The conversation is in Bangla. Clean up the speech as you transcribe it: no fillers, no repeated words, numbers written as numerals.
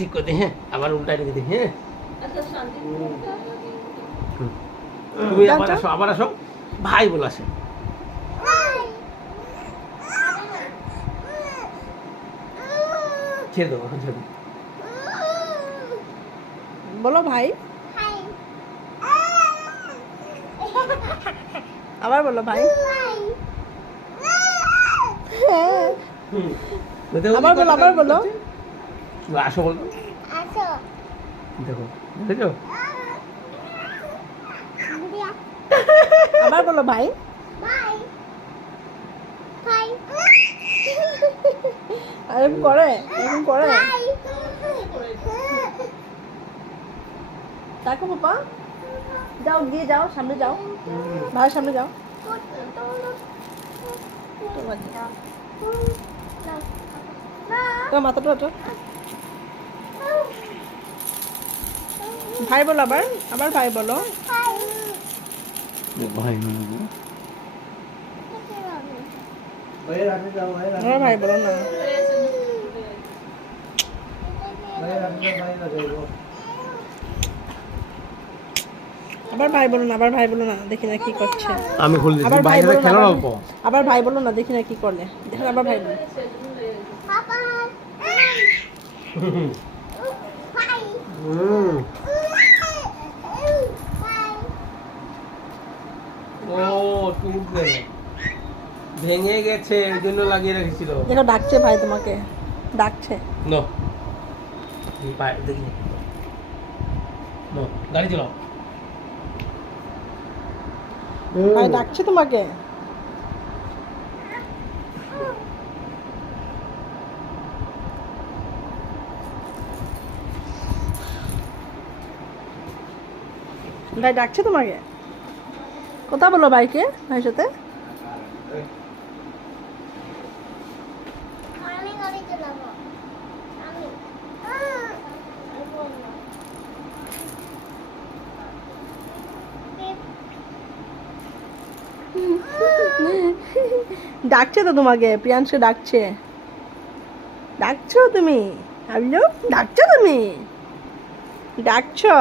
ঠিক করে দে, হ্যাঁ আবার উল্টাই রেখে দে, হ্যাঁ তুমি আবার আসো ভাই বলে আসে। ছেড়ে দেবো, ছেড়ে দেবো। বলো ভাই, আবার বলো ভাই, আবার বলো, আবার বলো, আসো বলো, দেখো দেখো আবার বলো ভাই। এরকম করে, এরকম করে দেখো পাপা, যাও গিয়ে যাও, সামনে যাও, ভাইয়ের সামনে যাও। তোমার মাথাটা ওঠো। ভাই বলো, আবার আবার ভাই বলো। ভাই আবার ভাই বলো না। আবার ভাই বলো না, আবার ভাই বলো না, দেখি না কি করছে। আমি খুলে দিচ্ছি, আবার ভাই বাইরে বলো না, খেলার অল্প। আবার ভাই বলো না, দেখি না কি করলে। দেখো আবার ভাই বলো। ও টুকরে ভেঙে গেছে, এই জন্য লাগিয়ে রেখেছিল। দেখো ডাকছে ভাই, তোমাকে ডাকছে। নো দেখি, নো গাড়ি চালাও। ভাই ডাকছে তোমাকে। ভাই ডাকছে তোমাকে, কথা বলো ভাইকে, ভাইয়ের সাথে। ডাকছে তো তোমাকে, প্রিয়াংশু ডাকছে। ডাকছো তুমি, হ্যালো, ডাকছো তুমি, ডাকছো।